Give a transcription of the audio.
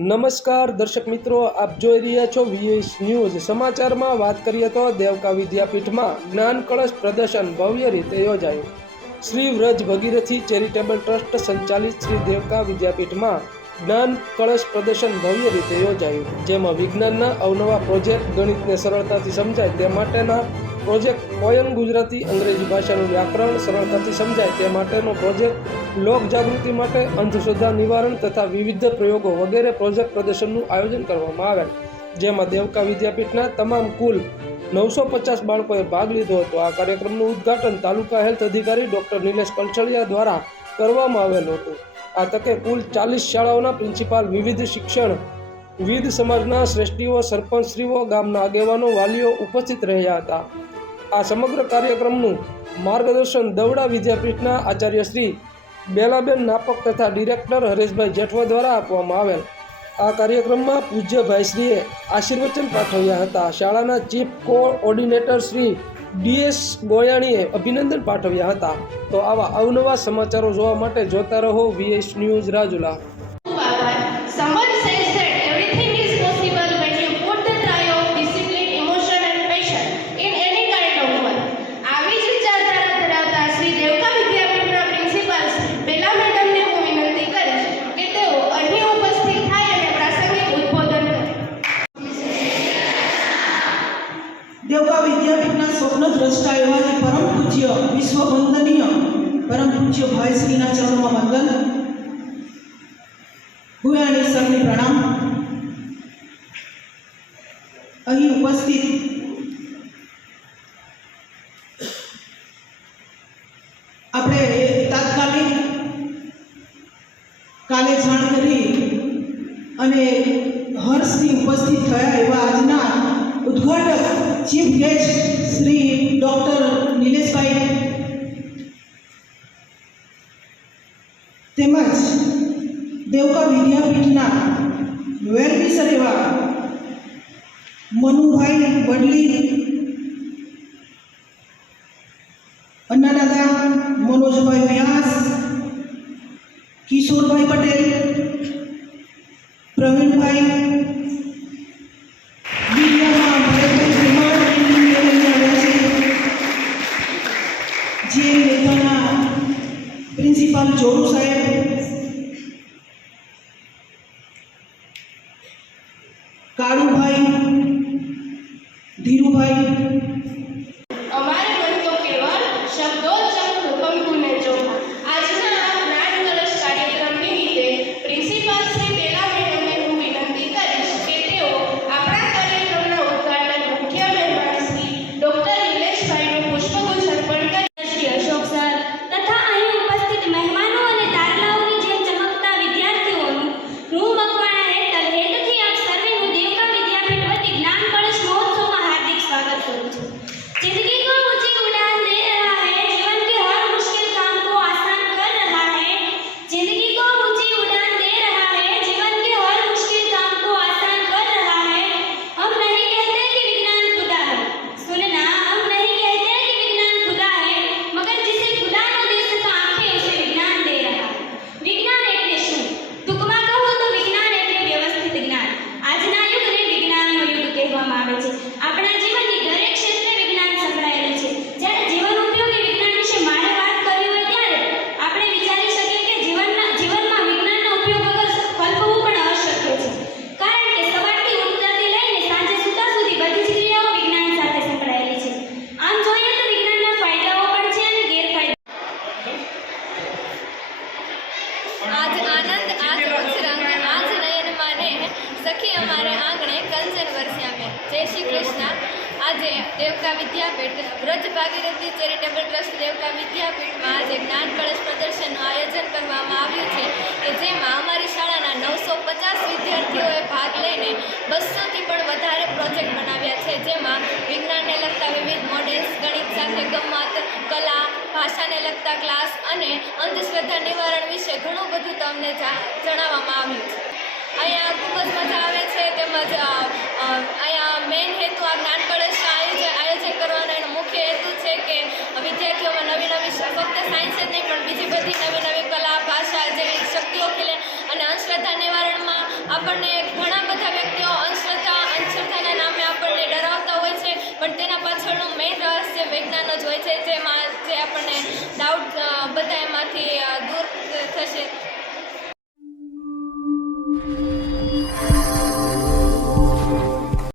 નમસ્કાર, દર્શક મિત્રો, આપ જોઈ રહ્યા છો વીએસ ન્યૂઝ સમાચારમાં વાત કરીએ તો દેવકા વિદ્યાપીઠમાં જ્ઞાન કળશ પ્રદર્શન ભવ્ય રીતે યોજાયું. શ્રી વ્રજ ભગીરથી ચેરિટેબલ ટ્રસ્ટ સંચાલિત શ્રી દેવકા વિદ્યાપીઠમાં જ્ઞાન કળશ પ્રદર્શન ભવ્ય રીતે યોજાયું. જેમાં વિજ્ઞાનના અવનવા પ્રોજેક્ટ ગણિતને સરળતાથી સમજાય તે માટેના પ્રોજેક્ટ કોયન ગુજરાતી અંગ્રેજી ભાષાનું વ્યાકરણ સરળતાથી સમજાય તે માટેનો પ્રોજેક્ટ લોક જાગૃતિ માટે અંધશ્રદ્ધા નિવારણ તથા વિવિધ પ્રયોગો વગેરે પ્રોજેક્ટ પ્રદર્શનનું આયોજન કરવામાં આવેલ. જેમાં દેવકા વિદ્યાપીઠના તમામ કુલ નવસો પચાસ બાળકોએ ભાગ લીધો હતો. આ કાર્યક્રમનું ઉદ્ઘાટન તાલુકા હેલ્થ અધિકારી ડૉક્ટર નિલેશ કલછડિયા દ્વારા કરવામાં આવેલું હતું. આ તકે કુલ ચાલીસ શાળાઓના પ્રિન્સિપાલ વિવિધ શિક્ષણ, વિવિધ સમાજના શ્રેષ્ઠીઓ, સરપંચશ્રીઓ, ગામના આગેવાનો, વાલીઓ ઉપસ્થિત રહ્યા હતા. આ સમગ્ર કાર્યક્રમનું માર્ગદર્શન દવડા વિદ્યાપીઠના આચાર્ય શ્રી બેલાબેન નાપક તથા ડિરેક્ટર હરેશભાઈ જેઠવા દ્વારા આપવામાં આવેલ. આ કાર્યક્રમમાં પૂજ્ય ભાઈશ્રીએ આશીર્વચન પાઠવ્યા હતા. શાળાના ચીફ કો ઓર્ડિનેટર શ્રી ડીએસ ગોયાણીએ અભિનંદન પાઠવ્યા હતા. તો આવા અવનવા સમાચારો જોવા માટે જોતા રહો વીએસ ન્યૂઝ રાજુલા. વિદ્યાપીઠના એવા જે પરમ પૂજ્ય વિશ્વવંદનીય પરમ પૂજ્ય ભાઈશ્રીના ચરણમાં વંદન ભૂયાણી સરને પ્રણામ. અહીં ઉપસ્થિત આપણે તાત્કાલિક કાલે જાણ કરી અને હર્ષથી ઉપસ્થિત થયા એવા આજના ઉદ્ઘાટક chief guest Shri દેવકા વિદ્યાપીઠના વેરવિસર એવા મનુભાઈ વડલી અન્નાદાદા મનોજભાઈ વ્યાસ કિશોરભાઈ પટેલ પ્રવીણભાઈ દિવ્યામાં ભરતભાઈ પરમાર એમની આવ્યા છે જે લેખાના પ્રિન્સિપાલ જોડુ સાહેબ কারু ভাই ধীরু ভাই આજે દેવકા વિદ્યાપીઠ વ્રજ ભાગીરથી ચેરિટેબલ ટ્રસ્ટ દેવકા વિદ્યાપીઠમાં આજે જ્ઞાન કળશ પ્રદર્શનનું આયોજન કરવામાં આવ્યું છે કે જેમાં અમારી શાળાના નવસો પચાસ વિદ્યાર્થીઓએ ભાગ લઈને બસોથી પણ વધારે પ્રોજેક્ટ બનાવ્યા છે. જેમાં વિજ્ઞાનને લગતા વિવિધ મોડેલ્સ ગણિત સાથે ગમત, કલા, ભાષાને લગતા ક્લાસ અને અંધશ્રદ્ધા નિવારણ વિશે ઘણું બધું તમને જણાવવામાં આવ્યું છે. અહીંયા ખૂબ જ મજા આવે છે તેમજ અ, અ, અહીંયા મેઇન હેતુ આ જ્ઞાન કળશ આયોજન આયોજન કરવાનો એનો મુખ્ય હેતુ છે કે વિદ્યાર્થીઓમાં નવી નવી શ- ફક્ત સાયન્સ જ નહીં પણ બીજી બધી નવી નવી કલા ભાષા જેવી શક્તિઓ ખીલે અને અંધશ્રદ્ધા નિવારણમાં આ આપણને ઘણા બધા વ્યક્તિઓ અંધશ્રદ્ધા, અંધશ્રદ્ધાના નામે આપણને ડરાવતા હોય છે, પણ તેના પાછળનું મેઇન રહસ્ય વિજ્ઞાન જ હોય છે, જેમાં